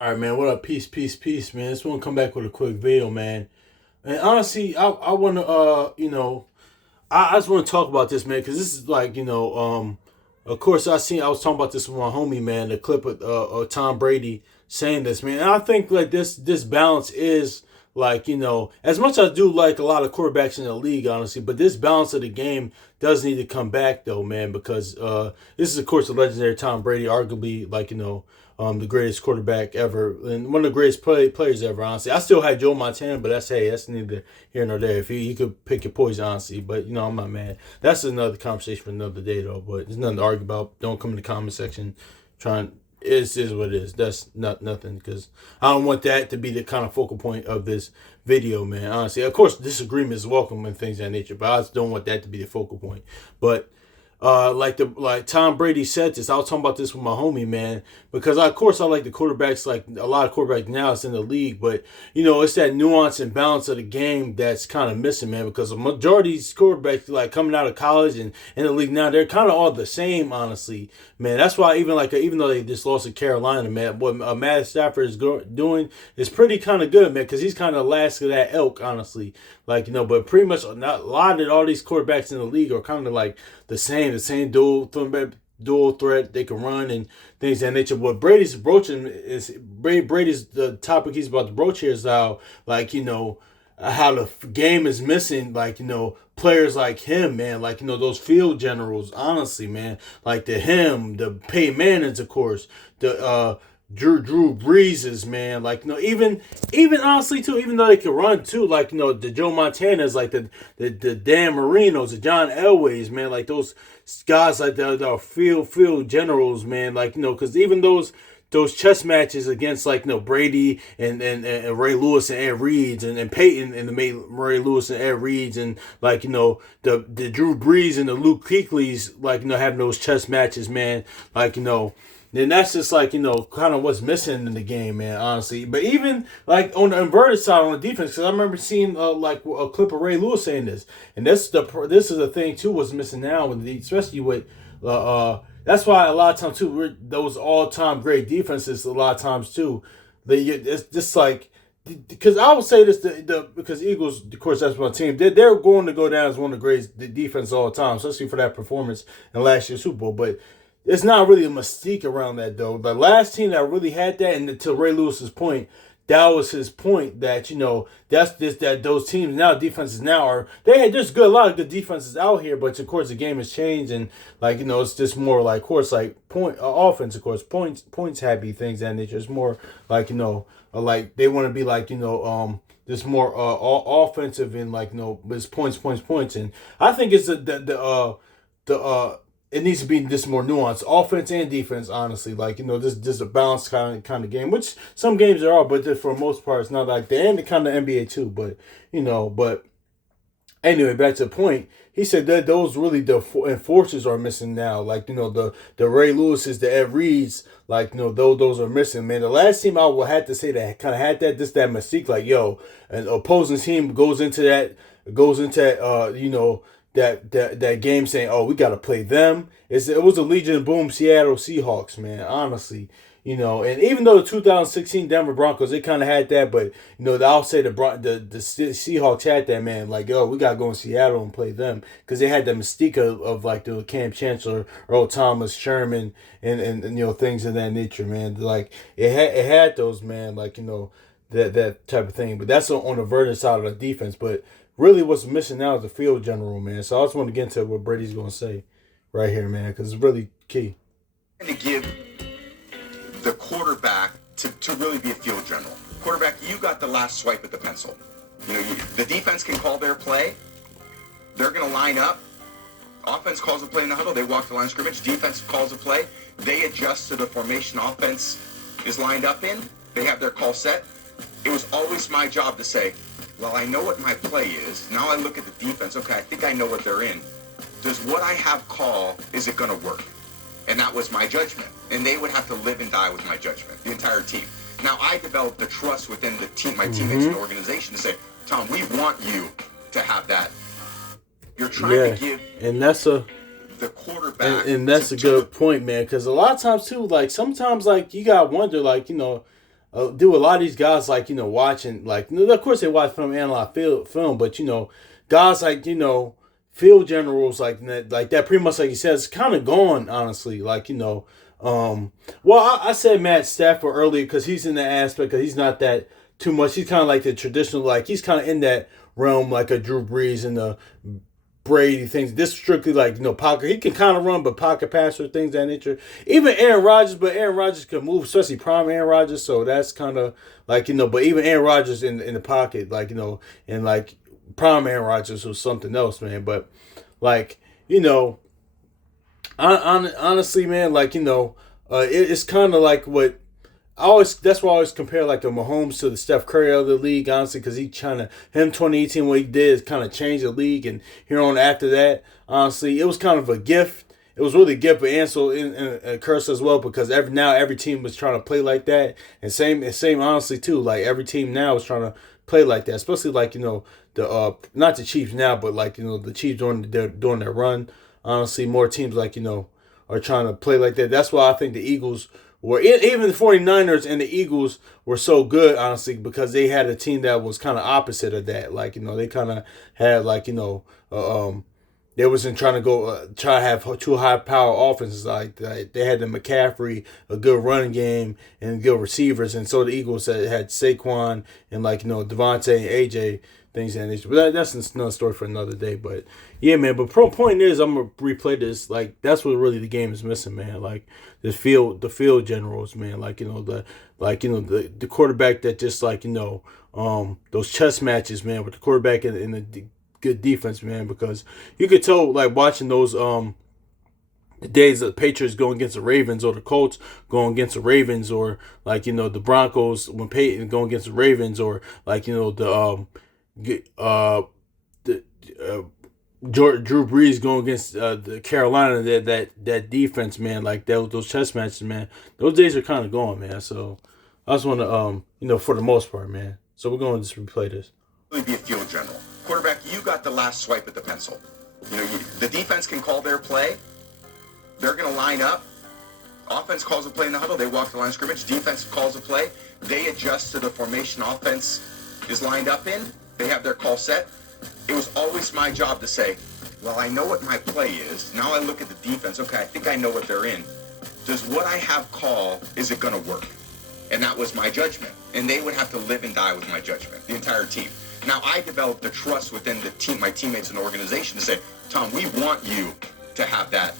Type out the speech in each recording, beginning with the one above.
All right, man. What up? Peace, peace, peace, man. Just want to come back with a quick video, man. And honestly, I want to, I just want to talk about this, man, because this is like, of course, I was talking about this with my homie, man, the clip of Tom Brady saying this, man. And I think like this balance is like, as much as I do like a lot of quarterbacks in the league, honestly, but this balance of the game does need to come back though, man, because this is of course the legendary Tom Brady, arguably like the greatest quarterback ever and one of the greatest players ever. Honestly, I still had Joe Montana, but that's neither here nor there. If you could pick your poison, honestly, but I'm not mad. That's another conversation for another day, though. But there's nothing to argue about. Don't come in the comment section trying. It is what it is. That's not nothing because I don't want that to be the kind of focal point of this video, man. Honestly, of course, disagreement is welcome and things of that nature, but I just don't want that to be the focal point. But like Tom Brady said this. I was talking about this with my homie, man, because of course I like the quarterbacks, like a lot of quarterbacks now it's in the league, but it's that nuance and balance of the game that's kind of missing, man. Because the majority of these quarterbacks, like coming out of college and in the league now, they're kind of all the same, honestly, man. That's why even though they just lost to Carolina, man, what Matt Stafford is doing is pretty kind of good, man, because he's kind of last of that elk, honestly. Like but pretty much not a lot of all these quarterbacks in the league are kind of like the same dual threat they can run and things of that nature. What Brady's broaching is Brady's the topic he's about to broach here is how how the game is missing players like him, man, those field generals, honestly, man, like the Peyton Mannings, of course, the Drew Breeses, man, even honestly too, even though they can run too, the Joe Montanas, like the Dan Marinos, the John Elways, man, like those guys like the field generals, man, because even those chess matches against Brady and Ray Lewis and Ed Reeds and Peyton and the Ray Lewis and Ed Reeds and the Drew Brees and the Luke Kuechly's having those chess matches, man, then that's just kind of what's missing in the game, man. Honestly, but even like on the inverted side on the defense, because I remember seeing a clip of Ray Lewis saying this, and this is a thing too. What's missing now, especially with that's why a lot of times too those all time great defenses a lot of times too. It's just like because I would say this because Eagles, of course, that's my team. They're going to go down as one of the greatest defenses of all time, especially for that performance in last year's Super Bowl. But it's not really a mystique around that though. The last team that really had that, and to Ray Lewis's point, that was his point that that's just that those teams now defenses now are they had just a lot of good defenses out here, but of course the game has changed and it's just more like of course like point offense, of course points happy things and it's just more like they want to be just more offensive and it's points and I think it's the it needs to be just more nuanced, offense and defense. Honestly, this a balanced kind of game, which some games there are, but for the most part, it's not like that. And the kind of NBA too, but but anyway, back to the point. He said that those really the enforcers are missing now. The Ray Lewis's, the Ed Reeds, those are missing. Man, the last team I would have to say that kind of had that mystique. An opposing team goes into that that game saying, "Oh, we got to play them." It was a Legion of Boom Seattle Seahawks, man. Honestly, and even though the 2016 Denver Broncos they kind of had that, but I'll say the Seahawks had that, man. We got to go in Seattle and play them because they had the mystique of the Cam Chancellor, Earl Thomas, Sherman, and things of that nature, man. It had those, man. That type of thing. But that's on the vertical side of the defense, but. Really, what's missing now is the field general, man. So I just want to get into what Brady's going to say right here, man, because it's really key. To give the quarterback to really be a field general. Quarterback, you got the last swipe at the pencil. The defense can call their play. They're going to line up. Offense calls a play in the huddle. They walk the line of scrimmage. Defense calls a play. They adjust to the formation offense is lined up in. They have their call set. It was always my job to say, well, I know what my play is. Now I look at the defense. Okay, I think I know what they're in. Does what I have call, is it going to work? And that was my judgment. And they would have to live and die with my judgment, the entire team. Now, I developed the trust within the team, my teammates and the organization to say, Tom, we want you to have that. You're trying to give and that's the quarterback. And that's a good point, man, because a lot of times, too, sometimes, you got to wonder, do a lot of these guys like watching like of course they watch film, analyze film, but guys like field generals like that pretty much like you said it's kind of gone honestly like well I said Matt Stafford earlier because he's in that aspect because he's not that too much. He's kind of like the traditional like he's kind of in that realm like a Drew Brees and the Brady things. This strictly like pocket. He can kind of run, but pocket passer things of that nature. Even Aaron Rodgers, but Aaron Rodgers can move, especially prime Aaron Rodgers. So that's kind of like but even Aaron Rodgers in the pocket, like and like prime Aaron Rodgers was something else, man. But like honestly, man, like it's kind of like what I always that's why I always compare like the Mahomes to the Steph Curry of the league, honestly, because he trying to him 2018 what he did is kind of change the league, and here on after that, honestly, it was kind of a gift. It was really a gift, but also a curse as well because every team was trying to play like that, and same honestly too, like every team now is trying to play like that, especially like the not the Chiefs now, but like the Chiefs during their run. Honestly, more teams like are trying to play like that. That's why I think the Eagles were even the 49ers and the Eagles were so good, honestly, because they had a team that was kind of opposite of that. Like, they kind of had like, they wasn't trying to try to have two high power offenses like they had the McCaffrey, a good running game and good receivers, and so the Eagles had Saquon and like Devontae and AJ things and nature. But that's another story for another day. But yeah, man. But point is, I'm gonna replay this. Like that's what really the game is missing, man. Like the field generals, man. Like the quarterback that just like those chess matches, man, with the quarterback and the good defense, man. Because you could tell like watching those the days the Patriots going against the Ravens or the Colts going against the Ravens or like the Broncos when Peyton going against the Ravens or like the Drew Brees going against the Carolina that defense, man, like those chess matches, man. Those days are kind of gone, man. So I just want to for the most part, man. So we're going to just replay this. Really be a field general. Quarterback, you got the last swipe at the pencil. The defense can call their play. They're going to line up. Offense calls a play in the huddle. They walk the line of scrimmage. Defense calls a play. They adjust to the formation offense is lined up in. They have their call set. It was always my job to say, well, I know what my play is. Now I look at the defense. Okay, I think I know what they're in. Does what I have call, is it going to work? And that was my judgment. And they would have to live and die with my judgment, the entire team. Now I developed the trust within the team, my teammates and the organization to say, Tom, we want you to have that.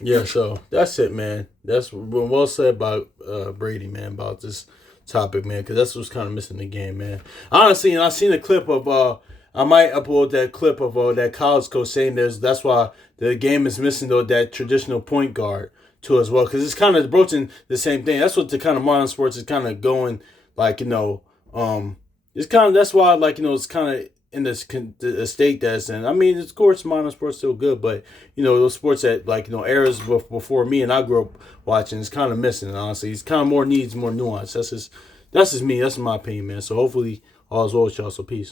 Yeah, so that's it, man. That's well said about Brady, man, about this topic, man, because that's what's kind of missing the game, man. Honestly, and I seen a clip of I might upload that clip of that college coach saying that's why the game is missing though that traditional point guard too as well, because it's kind of broaching the same thing. That's what the kind of modern sports is kind of going like it's kind of that's why like it's kind of in this the state that's in. I mean, of course, modern sports still good, but those sports that like eras before me and I grew up watching is kind of missing. Honestly, it's kind of more needs more nuance. That's just me. That's my opinion, man. So hopefully all is well with y'all. So peace.